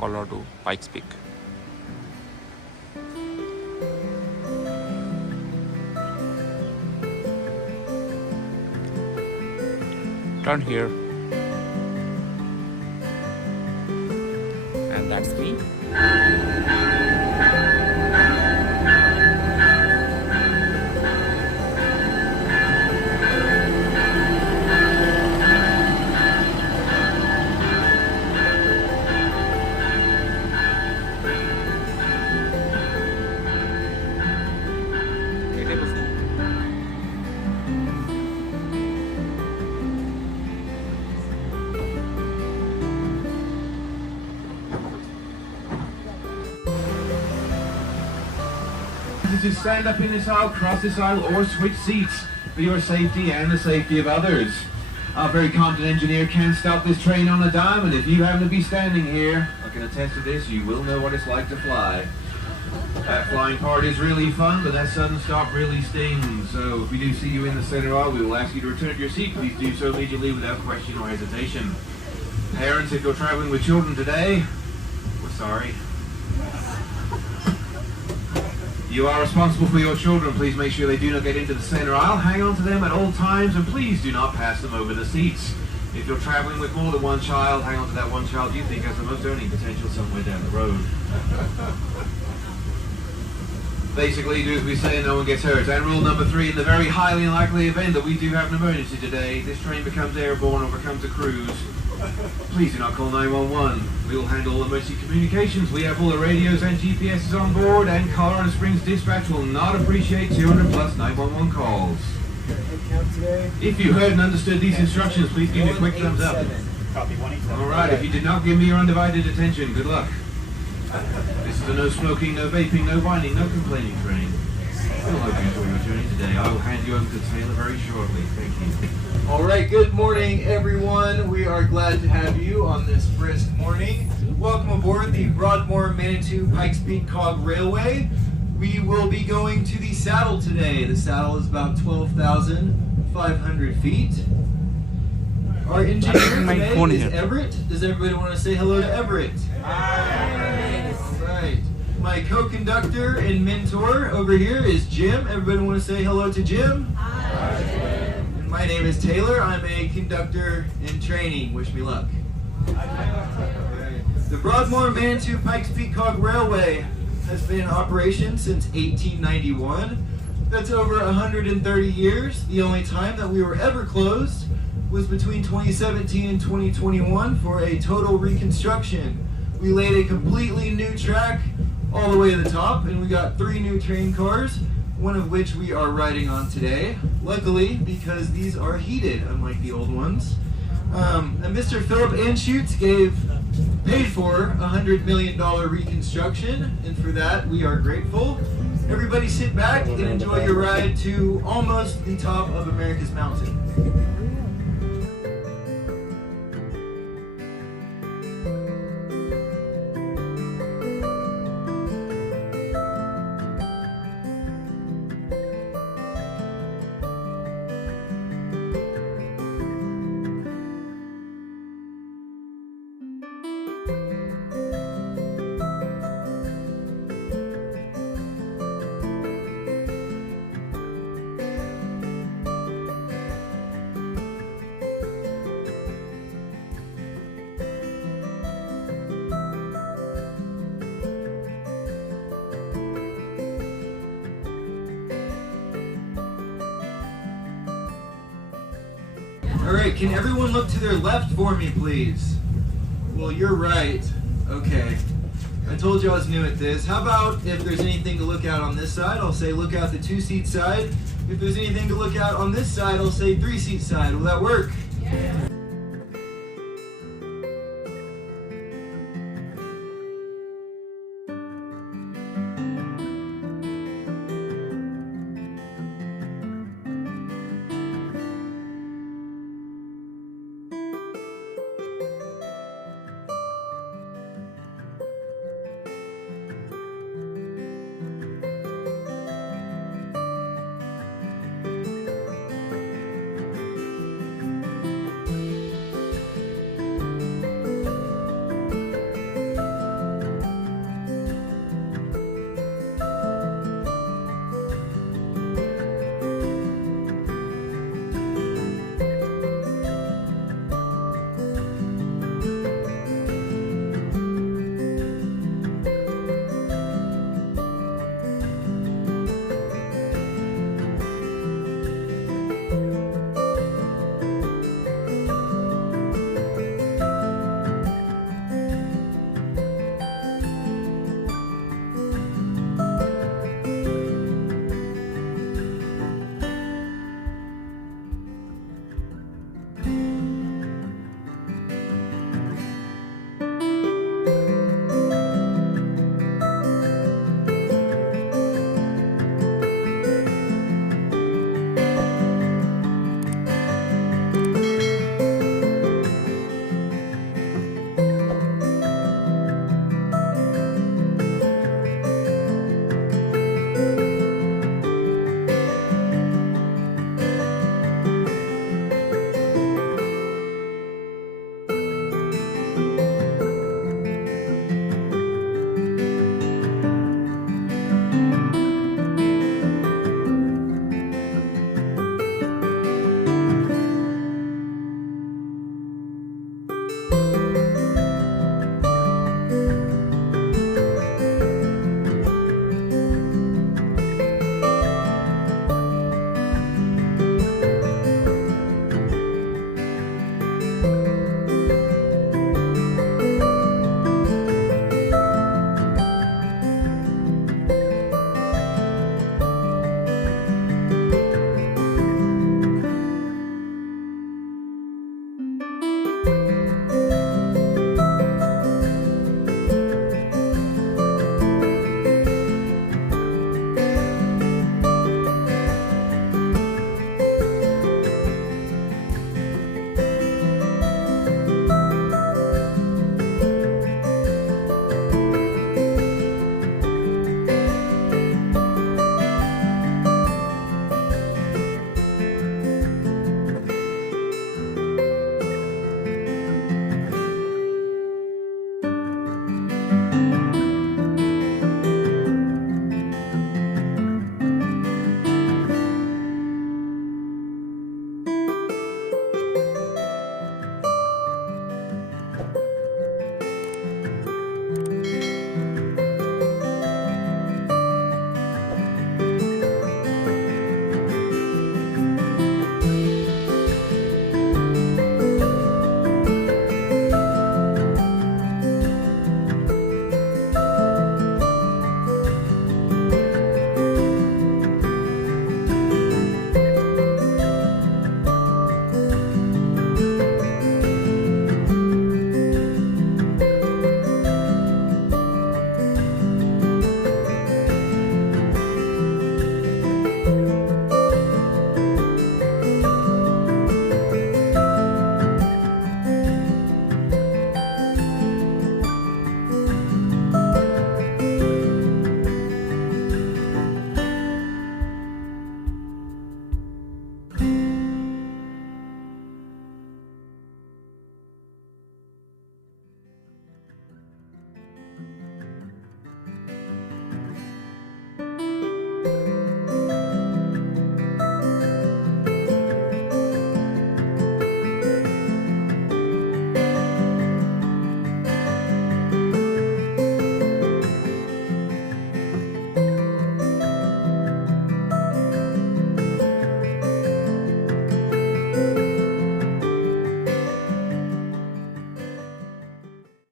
Colorado Pikes Peak. Turn here. And that's me. To stand up in this aisle, cross this aisle, or switch seats for your safety and the safety of others. Our very competent engineer can stop this train on a dime, and if you happen to be standing here, I can attest to this, you will know what it's like to fly. That flying part is really fun, but that sudden stop really stings. So if we do see you in the center aisle, we will ask you to return to your seat. Please do so immediately without question or hesitation. Parents, if you're traveling with children today, we're sorry. You are responsible for your children. Please make sure they do not get into the center aisle. Hang on to them at all times, and please do not pass them over the seats. If you're traveling with more than one child, hang on to that one child you think has the most earning potential somewhere down the road. Basically, do as we say and no one gets hurt. And rule number 3, in the very highly unlikely event that we do have an emergency today, this train becomes airborne or becomes a cruise, please do not call 911. We will handle all emergency communications. We have all the radios and GPSs on board, and Colorado Springs Dispatch will not appreciate 200 plus 911 calls. If you heard and understood these instructions, please give me a quick thumbs up. Alright, if you did not give me your undivided attention, good luck. This is a no smoking, no vaping, no whining, no complaining train. I hope you enjoy your journey today. I will hand you over to Taylor very shortly. Thank you. All right, good morning, everyone. We are glad to have you on this brisk morning. Welcome aboard the Broadmoor-Manitou Pikes Peak Cog Railway. We will be going to the saddle today. The saddle is about 12,500 feet. Our engineer today is Everett. Does everybody want to say hello to Everett? Hi. All right. My co-conductor and mentor over here is Jim. Everybody want to say hello to Jim? Hi, Jim. And my name is Taylor. I'm a conductor in training. Wish me luck. Right. The Broadmoor-Manitou Pikes Peak Cog Railway has been in operation since 1891. That's over 130 years. The only time that we were ever closed was between 2017 and 2021 for a total reconstruction. We laid a completely new track all the way to the top, and we got 3 new train cars, one of which we are riding on today. Luckily, because these are heated, unlike the old ones. And Mr. Philip Anschutz paid for a $100 million reconstruction, and for that we are grateful. Everybody sit back and enjoy your ride to almost the top of America's mountain. All right, can everyone look to their left for me, please? Well, you're right. Okay. I told you I was new at this. How about if there's anything to look out on this side, I'll say look out the 2-seat side. If there's anything to look out on this side, I'll say 3-seat side. Will that work? Yeah.